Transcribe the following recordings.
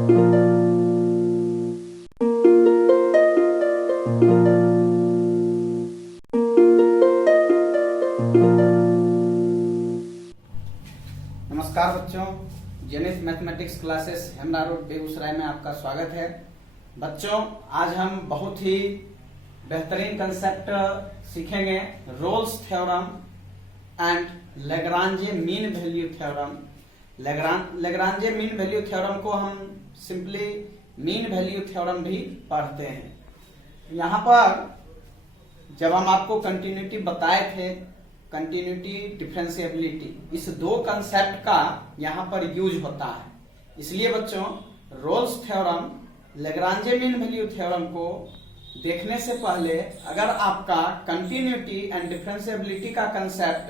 नमस्कार बच्चों, Zenith mathematics classes Hemra road Begusarai में आपका स्वागत है। बच्चों, आज हम बहुत ही बेहतरीन कंसेप्ट सीखेंगे, Rolle's theorem and Lagrange mean value theorem. Lagrange mean value theorem को हम सिंपली मीन वैल्यू थ्योरम भी पढ़ते हैं। यहाँ पर जब हम आपको कंटिन्यूटी बताए थे, कंटिन्यूटी डिफरेंशिएबिलिटी, इस दो कंसेप्ट का यहाँ पर यूज होता है। इसलिए बच्चों, Rolle's theorem, Lagrange mean value theorem को देखने से पहले अगर आपका कंटिन्यूटी एंड डिफरेंशिएबिलिटी का कंसेप्ट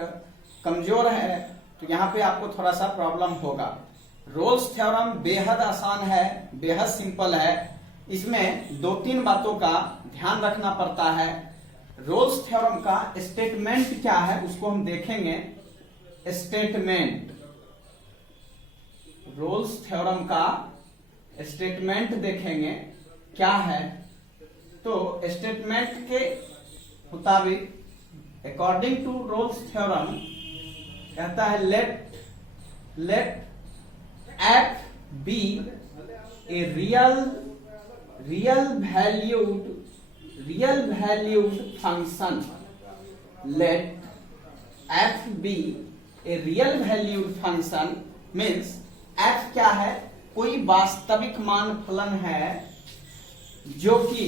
कमजोर है तो यहाँ पे आपको थोड़ा सा प्रॉब्लम होगा। रोल्स थ्योरम बेहद आसान है, बेहद सिंपल है। इसमें दो तीन बातों का ध्यान रखना पड़ता है। रोल्स थ्योरम का स्टेटमेंट क्या है उसको हम देखेंगे। स्टेटमेंट, रोल्स थ्योरम का स्टेटमेंट देखेंगे क्या है। तो स्टेटमेंट के मुताबिक अकॉर्डिंग टू रोल्स थ्योरम कहता है let F be a real valued function. Let f be a real valued function means f क्या है, कोई वास्तविक मान फलन है जो कि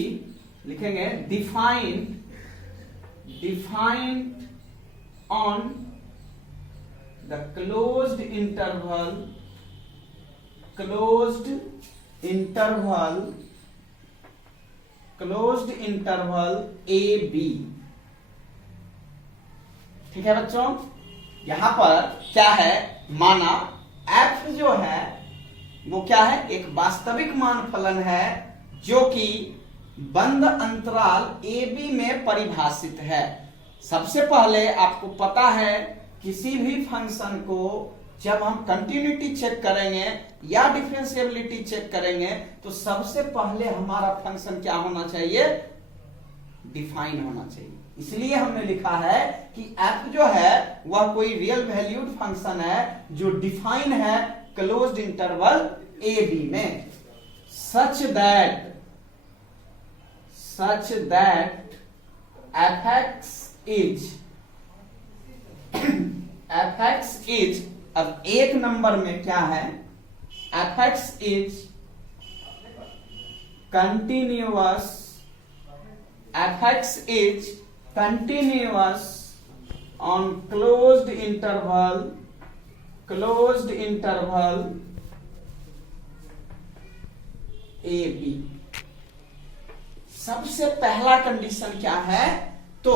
लिखेंगे defined on the closed interval a b। ठीक है बच्चों, यहां पर क्या है, माना f जो है वो क्या है, एक वास्तविक मान फलन है जो कि बंद अंतराल a b में परिभाषित है। सबसे पहले आपको पता है किसी भी फंक्शन को जब हम कंटिन्यूटी चेक करेंगे या डिफरेंशिएबिलिटी चेक करेंगे तो सबसे पहले हमारा फंक्शन क्या होना चाहिए, डिफाइन होना चाहिए। इसलिए हमने लिखा है कि f जो है वह कोई रियल वैल्यूड फंक्शन है जो डिफाइन है क्लोज्ड इंटरवल a b में, सच दैट fx is अब एक नंबर में क्या है, fx is continuous on closed interval a b। सबसे पहला कंडीशन क्या है, तो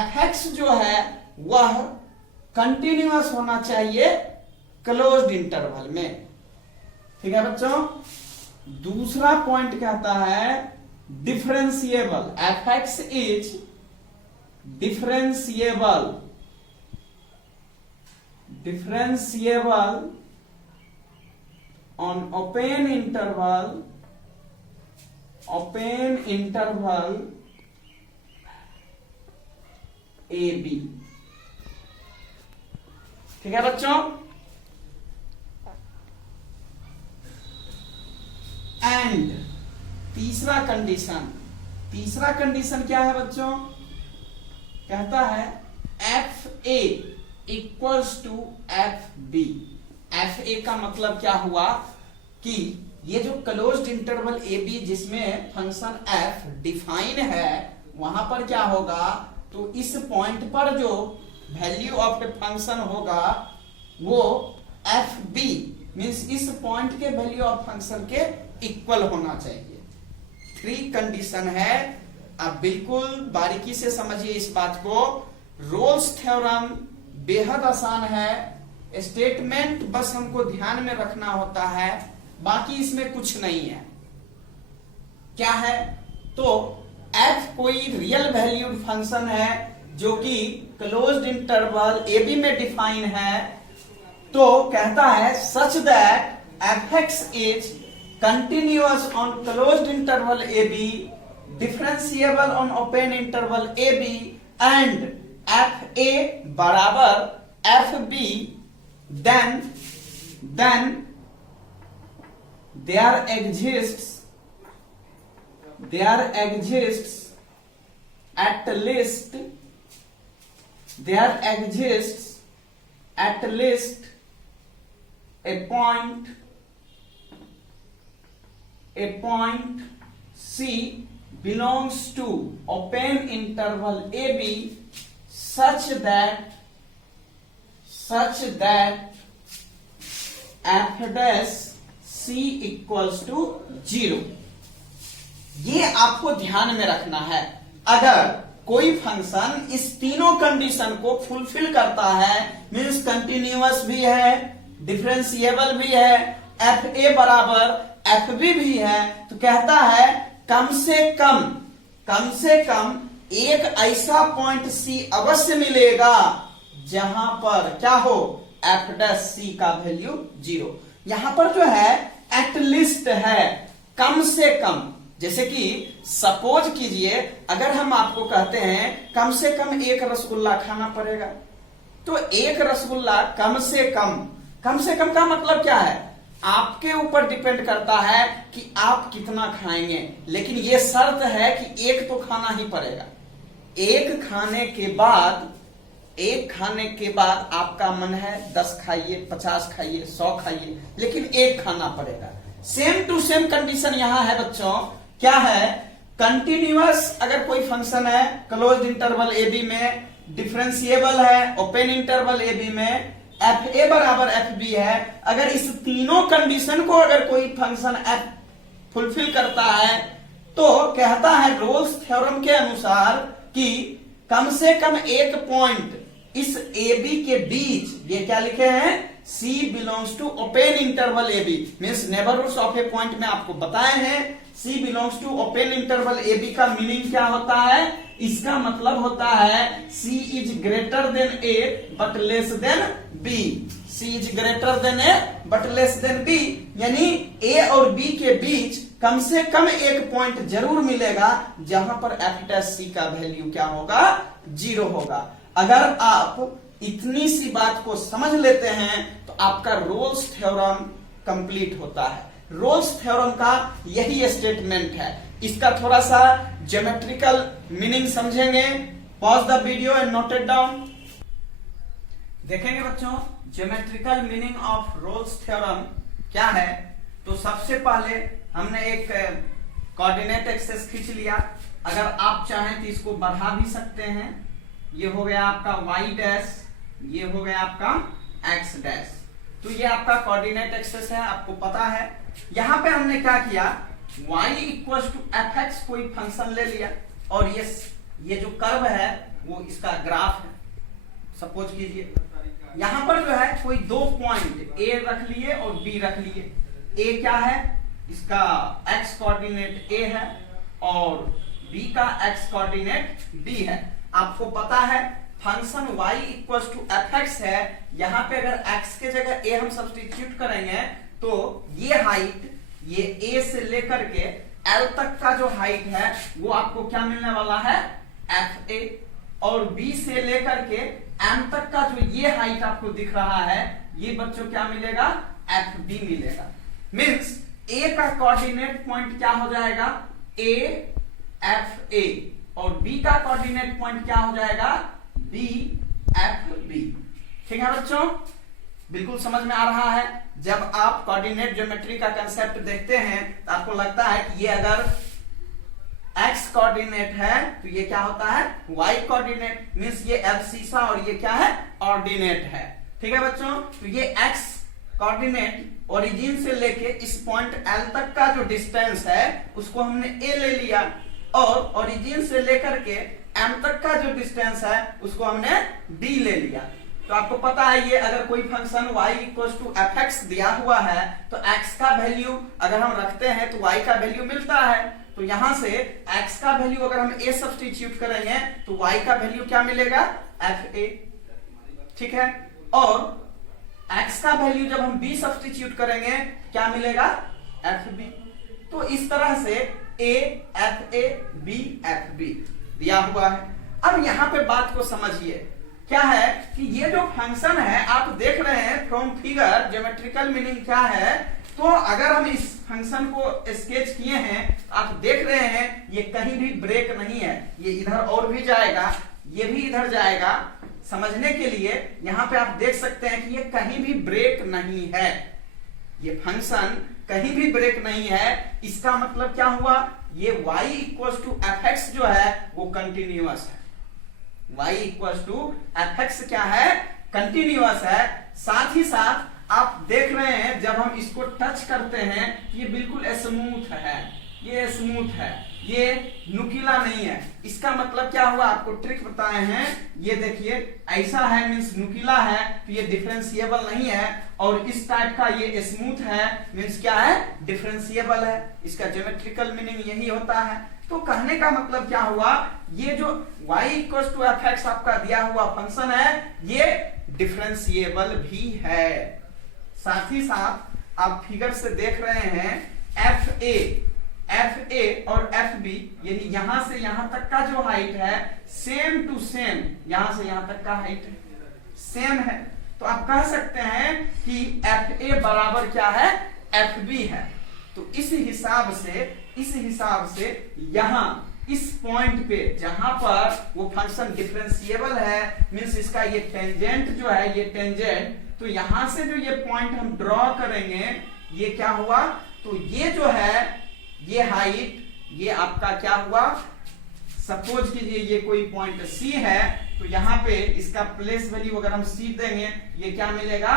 fx जो है वह कंटिन्यूअस होना चाहिए क्लोज्ड इंटरवल में। ठीक है बच्चों, दूसरा पॉइंट कहता है differentiable, fx is differentiable on open interval A B. ठीक है बच्चों, एंड तीसरा कंडीशन क्या है बच्चों, कहता है F A equals to F B. F A का मतलब क्या हुआ कि ये जो क्लोज्ड इंटरवल ए बी जिसमें फंक्शन एफ डिफाइन है वहां पर क्या होगा, तो इस पॉइंट पर जो वैल्यू ऑफ द फंक्शन होगा वो एफ बी मीन्स इस पॉइंट के वैल्यू ऑफ फंक्शन के इक्वल होना चाहिए। 3 कंडीशन है, आप बिल्कुल बारीकी से समझिए इस बात को। रोल्स थ्योरम बेहद आसान है, स्टेटमेंट बस हमको ध्यान में रखना होता है, बाकी इसमें कुछ नहीं है। क्या है, तो f कोई रियल वैल्यूड फंक्शन है जो कि क्लोज्ड इंटरवल ए बी में डिफाइन है, तो कहता है such that fx is continuous on closed interval AB, differentiable on open interval AB, and FA बराबर FB, then there exists at least a point C belongs to open interval AB such that f dash C equals to 0। ये आपको ध्यान में रखना है। अगर कोई function इस तीनों कंडीशन को फुलफिल करता है, मींस कंटिन्यूअस भी है, डिफरेंशिएबल भी है, एफ ए बराबर एफ बी भी है, तो कहता है कम से कम एक ऐसा पॉइंट सी अवश्य मिलेगा जहां पर क्या हो, एफ डैश सी का वैल्यू 0। यहां पर जो है एटलीस्ट है, कम से कम। जैसे कि सपोज कीजिए अगर हम आपको कहते हैं कम से कम एक रसगुल्ला खाना पड़ेगा, तो एक रसगुल्ला कम से कम का मतलब क्या है, आपके ऊपर डिपेंड करता है कि आप कितना खाएंगे, लेकिन यह शर्त है कि एक तो खाना ही पड़ेगा। एक खाने के बाद आपका मन है 10 खाइए, 50 खाइए, 100 खाइए, लेकिन एक खाना पड़ेगा। सेम टू सेम कंडीशन यहां है बच्चों। क्या है, कंटिन्यूअस अगर कोई फंक्शन है क्लोज्ड इंटरवल ए बी में, डिफरेंशिएबल है ओपन इंटरवल ए बी में, एफ ए बराबर एफ बी है, अगर इस तीनों कंडीशन को अगर कोई फंक्शन एफ फुलफिल करता है तो कहता है रोल्स थ्योरम के अनुसार कि कम से कम एक पॉइंट इस ए बी के बीच, ये क्या लिखे हैं, C belongs to open interval AB, means neighbourhoods of A point में आपको बताए हैं। C belongs to open interval AB का मीनिंग क्या होता है, इसका मतलब होता है C is greater than A but less than B। C is greater than A but less than B, यानी A और B के बीच कम से कम एक पॉइंट जरूर मिलेगा जहां पर f डैश C का वैल्यू क्या होगा, 0 होगा। अगर आप इतनी सी बात को समझ लेते हैं तो आपका रोल्स थ्योरम कंप्लीट होता है। रोल्स थ्योरम का यही स्टेटमेंट है। इसका थोड़ा सा ज्योमेट्रिकल मीनिंग समझेंगे। Pause the video and note it down. देखेंगे बच्चों geometrical meaning of Rolle's theorem क्या है। तो सबसे पहले हमने एक कोऑर्डिनेट एक्सिस खींच लिया। अगर आप चाहें तो इसको बढ़ा भी सकते हैं। ये हो गया आपका y डैश, ये हो गया आपका x डैश। तो ये आपका कोऑर्डिनेट एक्सिस है, आपको पता है। यहां पे हमने क्या किया, y equals to F X कोई फंक्शन ले लिया और ये जो कर्व है वो इसका ग्राफ है। सपोज कीजिए यहां पर जो है कोई दो पॉइंट a रख लिए और b रख लिए। a क्या है, इसका x कोऑर्डिनेट a है और b का x कोऑर्डिनेट b है। आपको पता है function y equals to F X है। यहां पे अगर x के जगह a हम सब्स्टिट्यूट करेंगे तो ये हाइट, ये a से लेकर के l तक का जो हाइट है वो आपको क्या मिलने वाला है, एफ ए, और b से लेकर के m तक का जो ये हाइट आपको दिख रहा है ये बच्चों क्या मिलेगा, एफ बी मिलेगा। मीन्स a का कोऑर्डिनेट पॉइंट क्या हो जाएगा, a एफ ए, और b का कोऑर्डिनेट पॉइंट क्या हो जाएगा, b एफ बी। ठीक है बच्चों, बिल्कुल समझ में आ रहा है। जब आप कोऑर्डिनेट ज्योमेट्री का कंसेप्ट देखते हैं तो आपको लगता है कि ये अगर x कोऑर्डिनेट है तो ये क्या होता है, y कोऑर्डिनेट। मींस ये एब्सिसा और ये क्या है, ऑर्डिनेट है। ठीक है बच्चों, तो ये x कोऑर्डिनेट ओरिजिन से लेके इस पॉइंट L तक का जो डिस्टेंस है उसको हमने a ले लिया, और ओरिजिन से लेकर के m तक का जो डिस्टेंस है उसको हमने d ले लिया। तो आपको पता है ये अगर कोई function y equals to F X दिया हुआ है तो x का वैल्यू अगर हम रखते हैं तो y का वैल्यू मिलता है। तो यहां से x का वैल्यू अगर हम a सब्स्टिट्यूट करेंगे तो y का वैल्यू क्या मिलेगा, एफ ए। ठीक है, और x का वैल्यू जब हम b सब्स्टिट्यूट करेंगे क्या मिलेगा, एफ बी। तो इस तरह से A F A B F B दिया हुआ है। अब यहां पे बात को समझिए, क्या है कि ये जो फंक्शन है आप देख रहे हैं फ्रॉम फिगर, ज्योमेट्रिकल मीनिंग क्या है, तो अगर हम इस फंक्शन को स्केच किए हैं आप देख रहे हैं ये कहीं भी ब्रेक नहीं है, ये इधर और भी जाएगा, ये भी इधर जाएगा। समझने के लिए यहां पे आप देख सकते हैं कि ये कहीं भी ब्रेक नहीं है, ये फंक्शन कहीं भी ब्रेक नहीं है। इसका मतलब क्या हुआ, ये y equal to F X जो है वो कंटिन्यूअस है, y equal to F X क्या है, कंटिन्यूअस है। साथ ही साथ आप देख रहे हैं जब हम इसको टच करते हैं ये बिल्कुल स्मूथ है, ये स्मूथ है, ये नुकीला नहीं है। इसका मतलब क्या हुआ, आपको ट्रिक बताए हैं, ये देखिए ऐसा है मींस नुकीला है, तो ये डिफरेंशिएबल नहीं है, और इस टाइप का ये स्मूथ है मींस क्या है, डिफरेंशिएबल है। इसका ज्योमेट्रिकल मीनिंग यही होता है। तो कहने का मतलब क्या हुआ, ये जो y equal to F X आपका दिया हुआ फंक्शन है ये डिफरेंशिएबल भी है। साथ ही साथ आप फिगर से देख रहे हैं एफ ए और एफ बी, यानी यहां से यहां तक का जो हाइट है सेम टू सेम, यहां से यहां तक का हाइट सेम है। तो आप कह सकते हैं कि एफ ए बराबर क्या है, एफ बी है। तो इस हिसाब से यहां इस पॉइंट पे जहां पर वो फंक्शन डिफरेंशिएबल है मींस इसका ये टेंजेंट जो है, ये टेंजेंट, तो यहां से जो ये पॉइंट हम ड्रॉ करेंगे ये क्या हुआ, तो ये जो है ये हाइट, ये आपका क्या हुआ, सपोज कीजिए ये कोई पॉइंट C है, तो यहाँ पे इसका प्लेस वैल्यू अगर हम C देंगे ये क्या मिलेगा,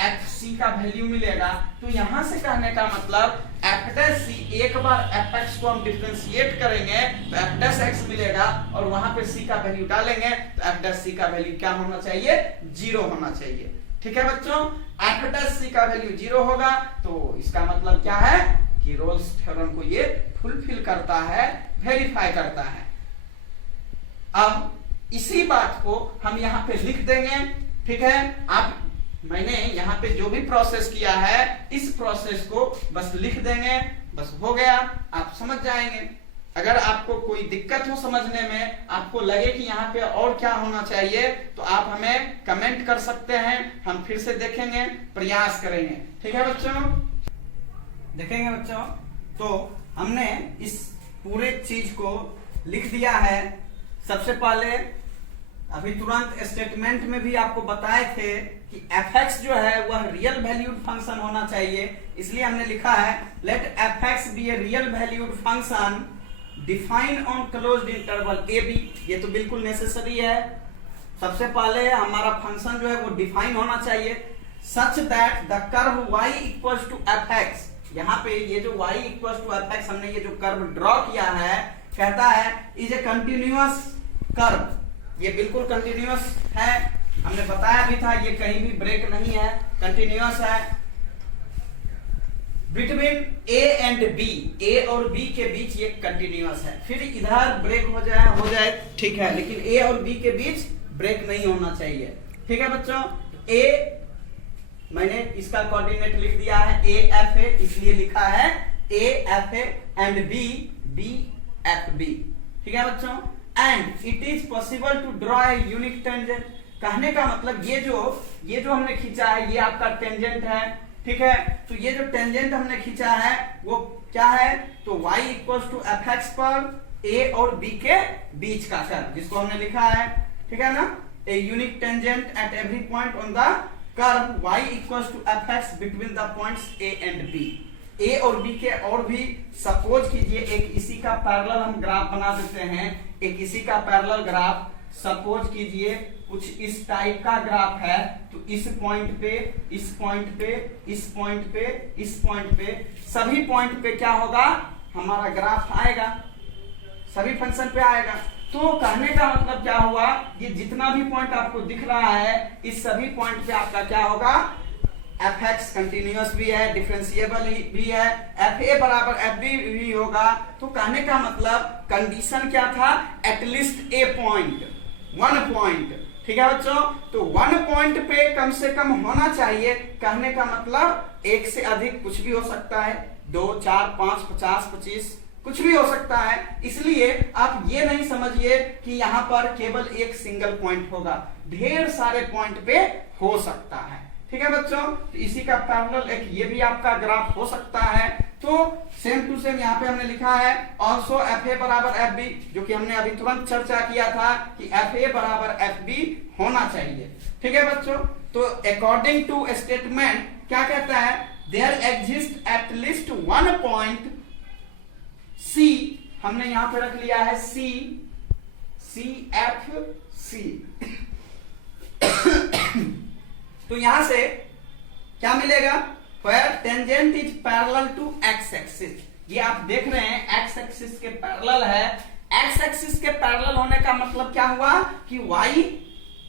FC का वैल्यू मिलेगा। तो यहां से कहने का मतलब f डैश c, एक बार fx को हम डिफरेंशिएट करेंगे तो f डैश x मिलेगा, और वहां पे c का वैल्यू डालेंगे तो f डैश c का वैल्यू क्या होना चाहिए, 0 होना चाहिए। ठीक है बच्चों, f डैश c का वैल्यू 0 होगा तो इसका मतलब क्या है कि रोल्स थ्योरम को ये फुलफिल करता है, वेरीफाई करता है। अब इसी बात को हम यहाँ पे लिख देंगे। ठीक है, मैंने यहाँ पे जो भी प्रोसेस किया है इस प्रोसेस को बस लिख देंगे, बस हो गया, आप समझ जाएंगे। अगर आपको कोई दिक्कत हो समझने में, आपको लगे कि यहाँ पे और क्या होना चाहिए, तो आप हमें कमेंट कर सकते हैं, हम फिर से देखेंगे, प्रयास करेंगे। ठीक है बच्चों, देखेंगे बच्चों। तो हमने इस पूरे चीज को लिख दिया है। सबसे पहले अभी तुरंत स्टेटमेंट में भी आपको बताए थे कि fx जो है वह रियल वैल्यूड फंक्शन होना चाहिए, इसलिए हमने लिखा है let fx be a real valued function define on closed interval a b। ये तो बिल्कुल नेसेसरी है। सबसे पहले हमारा फंक्शन जो है वो डिफाइन होना चाहिए such that the curve y equals to fx। यहाँ पे ये जो y इक्वल्स टू fx हमने ये जो कर्व ड्रॉ किया है, कहता है इज ए कंटिन्यूअस कर्व, ये बिल्कुल कंटिन्यूअस है। हमने बताया भी था ये कहीं भी ब्रेक नहीं है, कंटिन्यूअस है। बिटवीन ए एंड बी, ए और बी के बीच ये कंटिन्यूअस है। फिर इधर ब्रेक हो जाए ठीक है, लेकिन ए और बी के बीच ब्रेक नहीं होना चाहिए। ठीक है बच्चों, ए मैंने इसका कोऑर्डिनेट लिख दिया है ए एफ ए, इसलिए लिखा है A F A and B B F B. ठीक है बच्चों, and it is possible to draw a unique tangent. कहने का मतलब ये जो हमने खींचा है ये आपका टेंजेंट है। ठीक है, तो ये जो टेंजेंट हमने खींचा है वो क्या है, तो y equals to F X पर a और b के बीच का कर्व, जिसको हमने लिखा है। ठीक है ना, a unique tangent at every point on the curve y equals to F X between the points a and b। a और b के और भी सपोज कीजिए एक इसी का पैरेलल हम ग्राफ बना देते हैं, एक इसी का पैरेलल ग्राफ सपोज कीजिए कुछ इस टाइप का ग्राफ है, तो इस पॉइंट पे, इस पॉइंट पे, इस पॉइंट पे, इस पॉइंट पे, सभी पॉइंट पे क्या होगा, हमारा ग्राफ आएगा, सभी फंक्शन पे आएगा। तो कहने का मतलब क्या हुआ, ये जितना भी पॉइंट आपको दिख रहा है इस सभी पॉइंट पे आपका क्या होगा, एफ एक्स कंटिन्यूअस भी है, डिफरेंशिएबल भी है, एफ ए बराबर एफ बी भी होगा। तो कहने का मतलब कंडीशन क्या था, एटलीस्ट ए पॉइंट, वन पॉइंट ठीक है बच्चों, तो 1 पॉइंट पे कम से कम होना चाहिए। कहने का मतलब 1 से अधिक कुछ भी हो सकता है, 2, 4, 5, 50, 25 कुछ भी हो सकता है। इसलिए आप ये नहीं समझिए कि यहाँ पर केवल एक सिंगल पॉइंट होगा, ढेर सारे पॉइंट पे हो सकता है। ठीक है बच्चों, तो इसी का पैरेलल एक ये भी आपका ग्राफ हो सकता है। तो सेम टू सेम यहाँ पे हमने लिखा है ऑल्सो FA बराबर FB, जो कि हमने अभी तुरंत चर्चा किया था कि FA बराबर FB होना चाहिए। ठीक है बच्चों, तो अकॉर्डिंग टू स्टेटमेंट क्या कहता है, there exist at least 1 point C, हमने यहां पे रख लिया है CFC। तो यहां से क्या मिलेगा, where tangent is parallel to x axis। ये आप देख रहे हैं x axis के पैरेलल है। x axis के पैरेलल होने का मतलब क्या हुआ कि y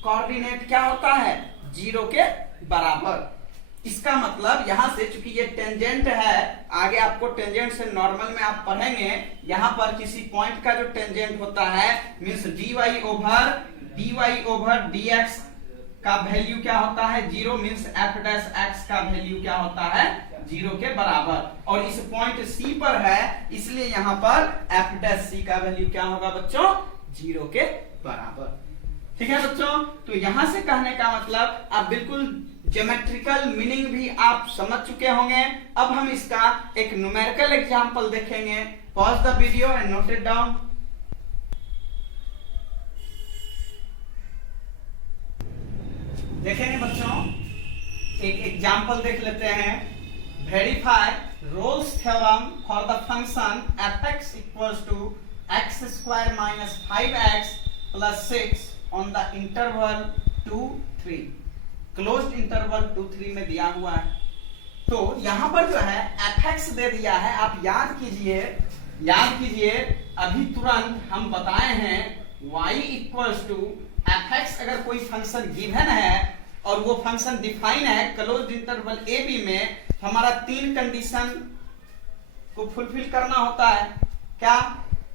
कोऑर्डिनेट क्या होता है, 0 के बराबर। इसका मतलब यहां से चूंकि ये टेंजेंट है, आगे आपको टेंजेंट से नॉर्मल में आप पढ़ेंगे, यहां पर किसी पॉइंट का जो टेंजेंट होता है मींस dy ओवर dx का वैल्यू क्या होता है, 0 मींस f डैश x का वैल्यू क्या होता है, 0 के बराबर। और इस पॉइंट C पर है, इसलिए यहां पर f डैश C का वैल्यू क्या होगा बच्चों, 0 के बराबर। ठीक है बच्चों, तो यहां से कहने का मतलब आप बिल्कुल ज्योमेट्रिकल मीनिंग भी आप समझ चुके होंगे। अब हम इसका एक न्यूमेरिकल एग्जांपल देखेंगे। Pause the video and note it down. देखेंगे बच्चों, एक एग्जांपल देख लेते हैं। Verify Rolle's theorem for the function f(x) equals to x square minus 5x plus 6 on the interval 2, 3। Closed interval 2, 3 में दिया हुआ है। तो यहां पर जो है f(x) दे दिया है। आप याद कीजिए अभी तुरंत हम बताए हैं y इक्वल्स टू f(x) अगर कोई फंक्शन गिवन है और वो फंक्शन डिफाइन है क्लोज्ड इंटरवल a b में, हमारा 3 कंडीशन को फुलफिल करना होता है। क्या,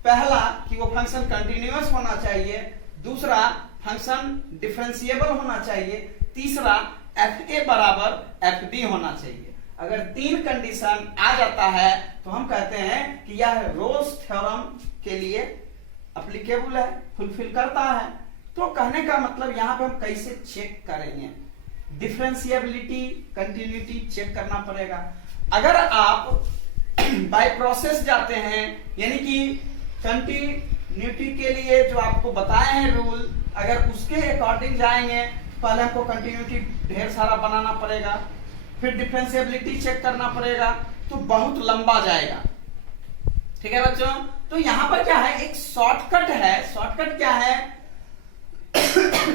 पहला कि वो फंक्शन कंटिन्यूअस होना चाहिए, दूसरा फंक्शन डिफरेंशिएबल होना चाहिए, तीसरा FA बराबर FB होना चाहिए। अगर 3 कंडीशन आ जाता है तो हम कहते हैं कि यह रोल्स थ्योरम के लिए एप्लीकेबल है, फुलफिल करता है। तो कहने का मतलब यहाँ पे हम कैसे चेक करेंगे, डिफरेंशिएबिलिटी, कंटिन्यूटी चेक करना पड़ेगा। अगर आप बाय प्रोसेस जाते हैं, यानी कि कंटिन्यूटी के लिए जो आपको बताए हैं रूल, अगर उसके अकॉर्डिंग जाएंगे, पहले हमको कंटिन्यूटी ढेर सारा बनाना पड़ेगा, फिर डिफरेंशिएबिलिटी चेक करना पड़ेगा, तो बहुत लंबा जाएगा। ठीक है बच्चों, तो यहां पर क्या है, एक शॉर्टकट है। शॉर्टकट क्या है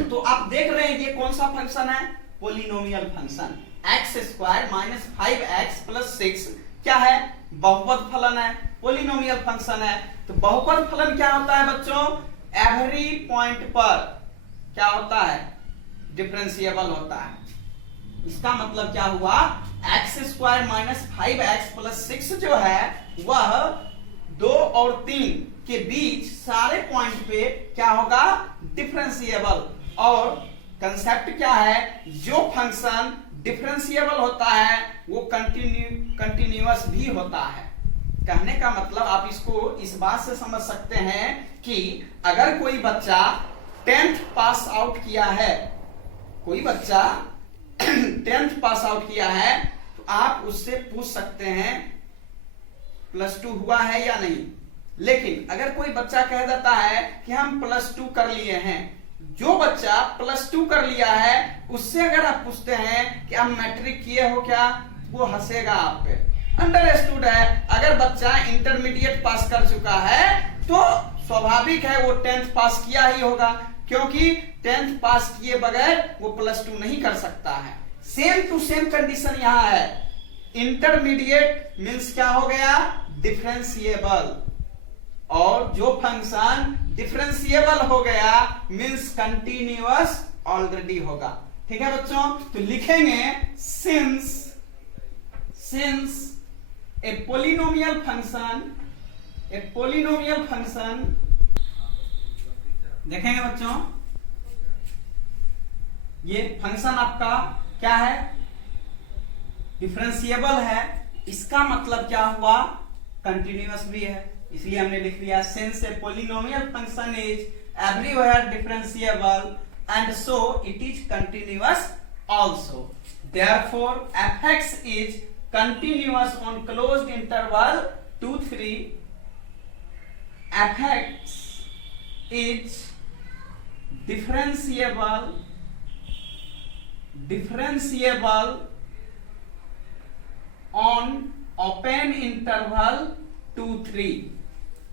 तो आप देख रहे हैं ये कौन सा फंक्शन है, polynomial function. x square minus 5x plus 6 क्या है, बहुपद फलन है, पोलिनोमियल फंक्शन है। तो बहुपद फलन क्या होता है बच्चों, एवरी पॉइंट पर क्या होता है, डिफरेंशिएबल होता है। इसका मतलब क्या हुआ, x square minus 5x plus 6 जो है वह 2 और 3 के बीच सारे पॉइंट पे क्या होगा, डिफरेंशिएबल। और कंसेप्ट क्या है, जो फंक्शन डिफरेंशिएबल होता है वो कंटिन्यूअस भी होता है। कहने का मतलब आप इसको इस बात से समझ सकते हैं कि अगर कोई बच्चा 10th पास आउट किया है, कोई बच्चा 10th पास आउट किया है, तो आप उससे पूछ सकते हैं +2 हुआ है या नहीं। लेकिन अगर कोई बच्चा कह देता है कि हम +2 कर लिए हैं, जो बच्चा +2 कर लिया है उससे अगर आप पूछते हैं कि आप मैट्रिक किए हो क्या, वो हंसेगा आप पे। अंडरस्टूड है। अगर बच्चा इंटरमीडिएट पास कर चुका है तो स्वाभाविक है वो 10th पास किया ही होगा, क्योंकि 10th पास किए बगैर वो +2 नहीं कर सकता है। सेम टू सेम कंडीशन यहां है। इंटरमीडिएट मींस क्या हो गया, डिफरेंशिएबल, और जो फंक्शन डिफरेंशिएबल हो गया मींस कंटिन्यूअस ऑलरेडी होगा। ठीक है बच्चों, तो लिखेंगे सिंस ए पोलिनोमियल फंक्शन, देखेंगे बच्चों, ये फंक्शन आपका क्या है, डिफरेंशिएबल है, इसका मतलब क्या हुआ, कंटिन्यूअस भी है, इसलिए हमने लिख दिया since A polynomial function is everywhere differentiable and so it is continuous also, therefore fx is continuous on closed interval 2 3, fx is differentiable on open interval 2 3।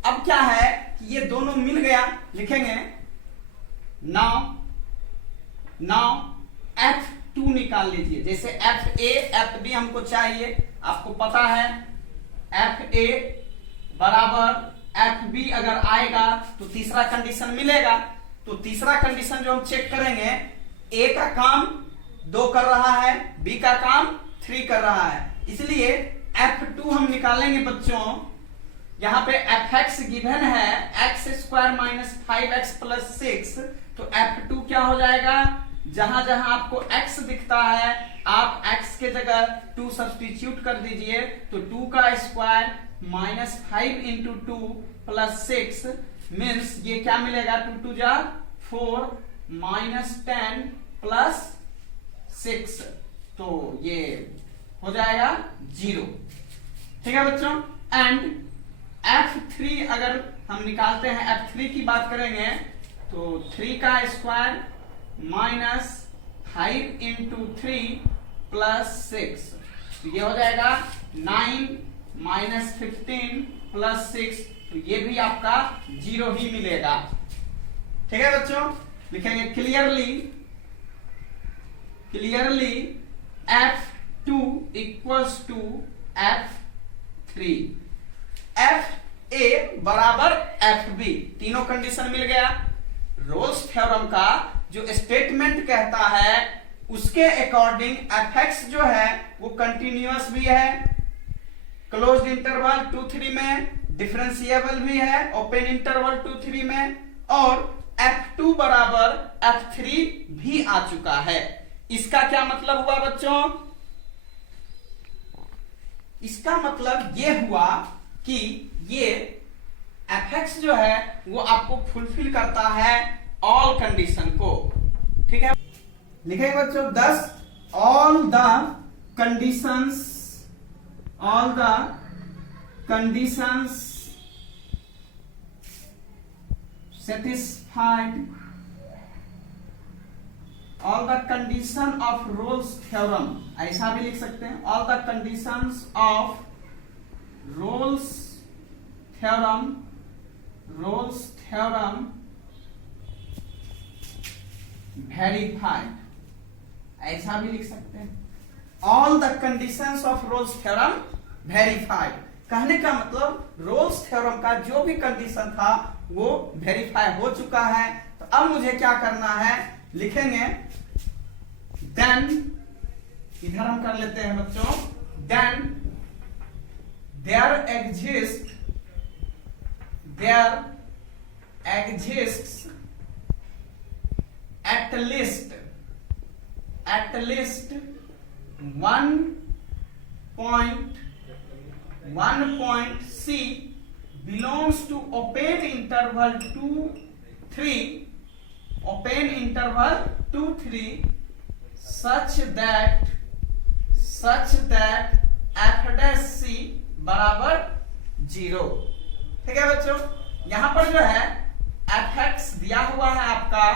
अब क्या है कि ये दोनों मिल गया, लिखेंगे नाउ f2 निकाल लीजिए, जैसे fa fb हमको चाहिए, आपको पता है fa बराबर fb अगर आएगा तो तीसरा कंडीशन मिलेगा, तो तीसरा कंडीशन जो हम चेक करेंगे, a का काम 2 कर रहा है, b का काम 3 कर रहा है, इसलिए f2 हम निकालेंगे बच्चों। यहां पे fx गिवन है x square minus 5x plus 6, तो f2 क्या हो जाएगा, जहां जहां आपको x दिखता है आप x के जगह 2 सब्स्टिट्यूट कर दीजिए, तो 2 का square minus 5 into 2 plus 6 means ये क्या मिलेगा, 2 2 जा 4 माइनस 10 प्लस 6, तो ये हो जाएगा 0। ठीक है बच्चों, एंड f3 अगर हम निकालते हैं, f3 की बात करेंगे तो 3 का स्क्वायर माइनस 5 इंटू 3 प्लस 6, तो ये हो जाएगा 9 माइनस 15 प्लस 6, तो ये भी आपका 0 ही मिलेगा। ठीक है बच्चों, लिखेंगे clearly f2 equals to f3, fa बराबर fb, तीनों कंडीशन मिल गया। रोल्स थ्योरम का जो स्टेटमेंट कहता है उसके अकॉर्डिंग fx जो है वो कंटिन्यूअस भी है, क्लोज्ड इंटरवल 2 3 में, डिफरेंशिएबल भी है ओपन इंटरवल 2 3 में, और f2 बराबर f3 भी आ चुका है। इसका क्या मतलब हुआ बच्चों, इसका मतलब ये हुआ कि ये fx जो है वो आपको फुलफिल करता है ऑल कंडीशन को। ठीक है, लिखेंगे बच्चों 10 all the conditions satisfied, all the condition of Rolle's theorem, ऐसा भी लिख सकते हैं, all the conditions of Rolle's theorem verified, ऐसा भी लिख सकते हैं, all the conditions of Rolle's theorem verified। कहने का मतलब रोल्स थ्योरम का जो भी कंडीशन था वो वेरीफाई हो चुका है। तो अब मुझे क्या करना है, लिखेंगे देन, इधर हम कर लेते हैं बच्चों, then there exists at least one point C belongs to open interval 2 3 such that f dash C बराबर 0। ठीक है बच्चों, यहां पर जो है fx दिया हुआ है आपका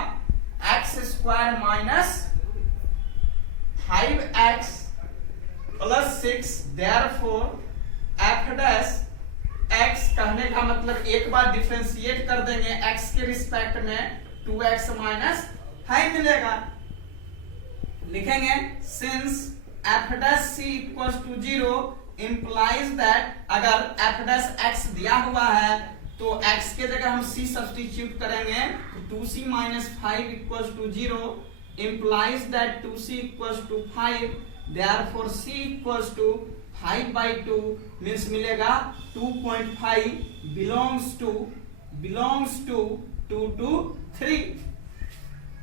x square minus 5x plus 6, therefore f dash x, कहने का मतलब एक बार डिफरेंशिएट कर देंगे x के रिस्पेक्ट में 2x माइनस 5 मिलेगा। लिखेंगे since f dash c equals to 0 implies that, अगर f डैश x दिया हुआ है तो x के जगह हम c सब्स्टिट्यूट करेंगे, तो 2c minus 5 equals to 0 implies that 2c equals to 5, therefore c equals to 5/2 means मिलेगा 2.5 बिलोंग्स टू 2 to 3।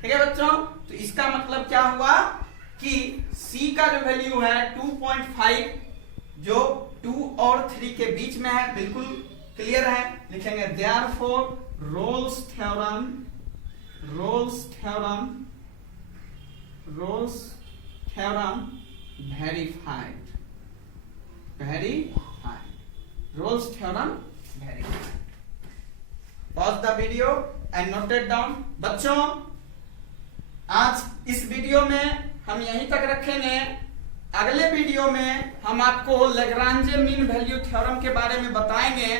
ठीक है बच्चों, तो इसका मतलब क्या हुआ कि C का जो वैल्यू है 2.5 जो 2 और 3 के बीच में है, बिल्कुल क्लियर है। लिखेंगे therefore Rolle's theorem verified। Rolle's theorem verified। Pause the video and note it down। बच्चों आज इस वीडियो में हम यहीं तक रखेंगे। अगले वीडियो में हम आपको लैग्रांज मीन वैल्यू थ्योरम के बारे में बताएंगे।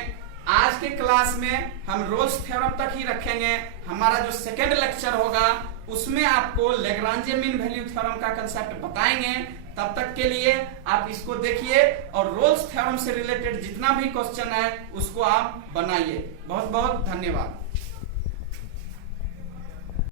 आज के क्लास में हम रोल्स थ्योरम तक ही रखेंगे। हमारा जो सेकेंड लेक्चर होगा उसमें आपको लैग्रांज मीन वैल्यू थ्योरम का कंसेप्ट बताएंगे। तब तक के लिए आप इसको देखिए और रोल्स थ्योरम से रिलेटेड जितना भी क्वेश्चन है उसको आप बनाइए। बहुत बहुत धन्यवाद।